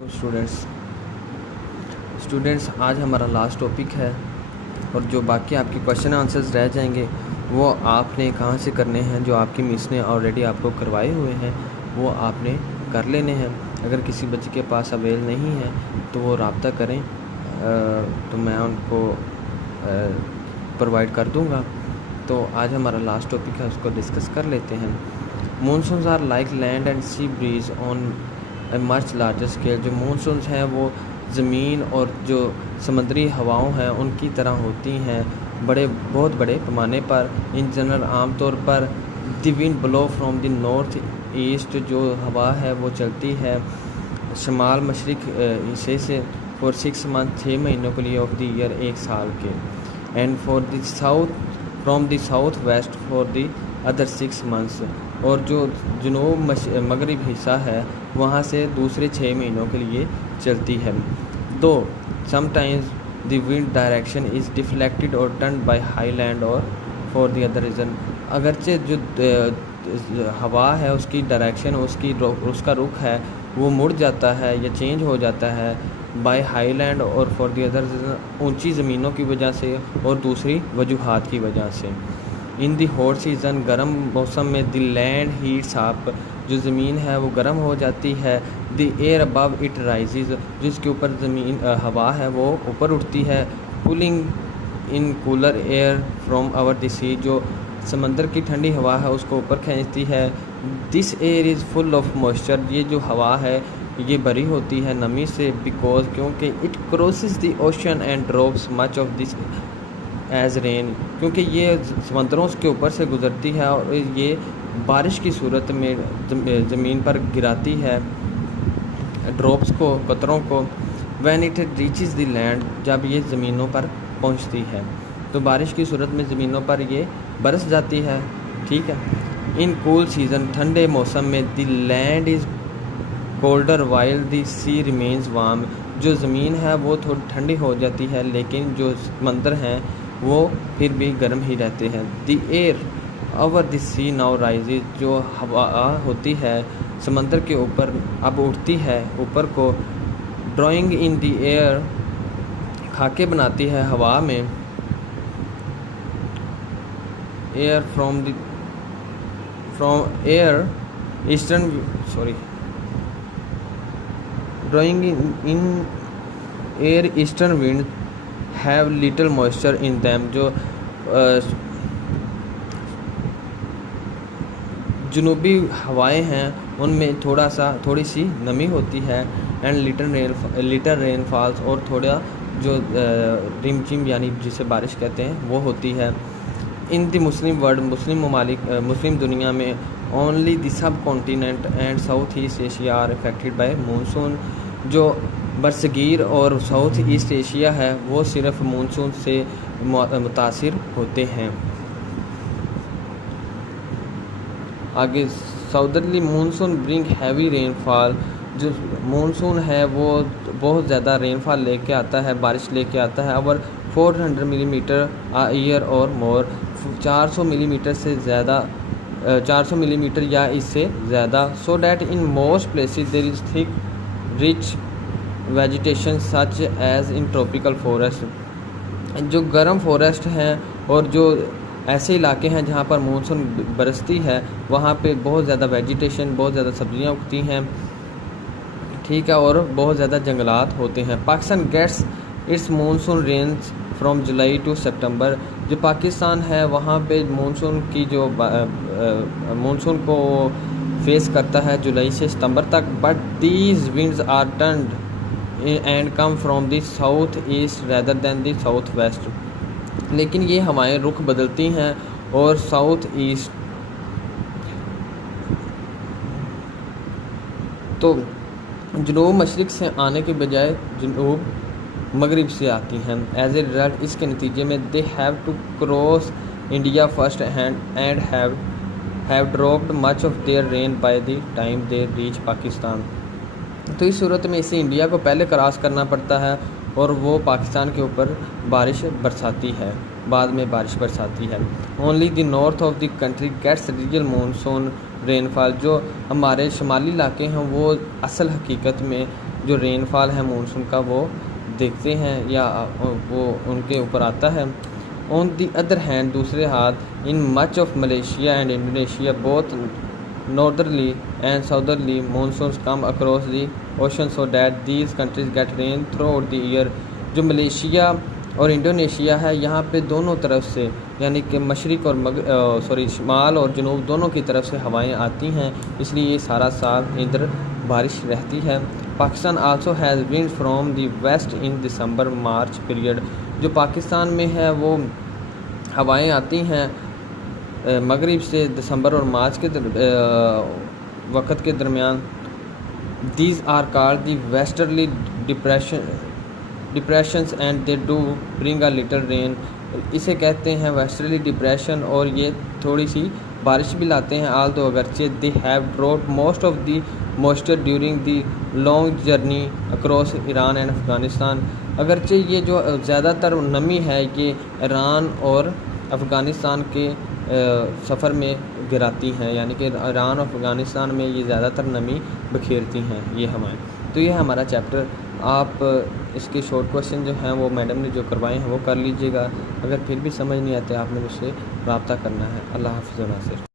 तो स्टूडेंट्स आज हमारा लास्ट टॉपिक है और जो बाकी आपके क्वेश्चन आंसर्स रह जाएंगे वो आपने कहाँ से करने हैं। जो आपकी मिस ने ऑलरेडी आपको करवाए हुए हैं वो आपने कर लेने हैं। अगर किसी बच्चे के पास अवेल नहीं है तो वो रब्ता करें, तो मैं उनको प्रोवाइड कर दूँगा। तो आज हमारा लास्ट टॉपिक है, उसको डिस्कस कर लेते हैं। Monsoons are like land and sea breeze on a much larger scale. जो मानसून्स हैं वो ज़मीन और जो समुद्री हवाओं हैं उनकी तरह होती हैं बहुत बड़े पैमाने पर। इन जनरल आमतौर पर the wind blow from the north east, जो हवा है वो चलती है शमाल मशरक़ हिस्से से फॉर 6 मंथ 6 महीनों के लिए ऑफ द ईयर, एक साल के। And for the south from the south waste for the other 6 months. और जो जनूब मगरब हिस्सा है वहाँ से दूसरे 6 महीनों के लिए चलती है। दो sometimes the wind direction is deflected और टर्न बाय हाई लैंड और फॉर द अदर रीज़न। अगरचे जो हवा है उसकी डायरेक्शन उसका रुख है वो मुड़ जाता है या चेंज हो जाता है बाय हाई लैंड और फॉर द अदर रीज़न, ऊंची ज़मीनों की वजह से और दूसरी वजूहात की वजह से। इन दी हॉट सीज़न, गर्म मौसम में द लैंड हीट्स अप, जो ज़मीन है वो गर्म हो जाती है। The air above it rises, जिसके ऊपर ज़मीन हवा है वो ऊपर उठती है। Pulling in cooler air from over the sea, जो समंदर की ठंडी हवा है उसको ऊपर खींचती है। This air is full of moisture, ये जो हवा है ये भरी होती है नमी से, बिकॉज क्योंकि it crosses the ocean and drops much of this as rain, क्योंकि ये समंदरों के ऊपर से गुज़रती है और ये बारिश की सूरत में ज़मीन पर गिराती है ड्रॉप्स को, कतरों को। When it reaches the land, जब ये ज़मीनों पर पहुंचती है तो बारिश की सूरत में ज़मीनों पर ये बरस जाती है। ठीक है। इन कूल सीज़न, ठंडे मौसम में the land is colder while the sea remains warm, जो ज़मीन है वो थोड़ी ठंडी हो जाती है लेकिन जो समंदर हैं वो फिर भी गर्म ही रहते हैं। The air over the sea now rises, जो हवा होती है समंदर के ऊपर अब उठती है ऊपर को। ड्राइंग इन द एयर, खाके बनाती है हवा में। Air from air eastern drawing in air eastern wind have little moisture in them, जो जनूबी हवाएं हैं उनमें थोड़ी सी नमी होती है। एंड लिटिल रेनफॉल्स, और थोड़ा जो रिमझिम यानी जिसे बारिश कहते हैं वो होती है। इन द मुस्लिम वर्ल्ड, मुस्लिम दुनिया में only the subcontinent and south east Asia are affected by monsoon, जो बरसगीर और साउथ ईस्ट एशिया है वो सिर्फ मानसून से मुतासिर होते हैं। आगे साउदर्ली मानसून ब्रिंग हैवी रेनफॉल, जो मानसून है वो बहुत ज़्यादा रेनफॉल लेके आता है, बारिश लेके आता है। और 400 मिलीमीटर आ ईयर और मोर, 400 मिलीमीटर से ज़्यादा, 400 मिलीमीटर या इससे ज़्यादा। So that in most places there is thick rich vegetation such as in tropical forest, जो गर्म फॉरेस्ट हैं और जो ऐसे इलाके हैं जहाँ पर मानसून बरसती है वहाँ पे बहुत ज़्यादा वेजिटेशन, बहुत ज़्यादा सब्जियाँ उगती हैं। ठीक है। और बहुत ज़्यादा जंगलात होते हैं। Pakistan gets its monsoon range from July to September, जो पाकिस्तान है वहाँ पे मानसून की जो मानसून को फेस करता है जुलाई से सितंबर तक। But these winds are turned and come from the south east rather than the south west, लेकिन ये हवाएं रुख बदलती हैं और साउथ ईस्ट तो जनूब मशरिक़ से आने के बजाय जनूब मगरिब से आती हैं। एज ए रिजल्ट, इसके नतीजे में they have to cross India first and have dropped much of their rain by the time they reach Pakistan. तो इस सूरत में इसे इंडिया को पहले क्रॉस करना पड़ता है और वो पाकिस्तान के ऊपर बारिश बरसाती है, बाद में बारिश बरसाती है। Only the north of the country gets real monsoon rainfall, जो हमारे शुमाली इलाके हैं वो असल हकीकत में जो रेनफॉल है मानसून का वो देखते हैं या वो उनके ऊपर आता है। ऑन दी अदर हैंड दूसरे हाथ in much of Malaysia and Indonesia both northerly and southerly monsoons come across the ocean so that these countries get rain throughout the year. जो मलेशिया और इंडोनेशिया है यहाँ पे दोनों तरफ से यानी कि मशरिक़ और शुमाल और जनूब दोनों की तरफ से हवाएं आती हैं, इसलिए ये सारा साल इधर बारिश रहती है। Pakistan also has wind from the west in December March period. जो पाकिस्तान में है वो हवाएं आती हैं मगरिब से दिसंबर और मार्च के वक़्त के दरमियान। These are called the westerly depressions and they do bring a little rain. इसे कहते हैं वेस्टर्ली डिप्रेशन और ये थोड़ी सी बारिश भी लाते हैं। आल दो अगरचे they have drought most of the moisture during the long journey across Iran and Afghanistan. अगरचे ये जो ज़्यादातर नमी है ये ईरान और अफ़गानिस्तान के सफ़र में गिराती हैं, यानी कि ईरान और अफ़गानिस्तान में ये ज़्यादातर नमी बखेरती हैं ये हवाएं। तो ये है हमारा चैप्टर। आप इसके शॉर्ट क्वेश्चन जो हैं वो मैडम ने जो करवाए हैं वो कर लीजिएगा। अगर फिर भी समझ नहीं आते आपने मुझसे रब्ता करना है। अल्लाह हाफ़िज़ नासिर।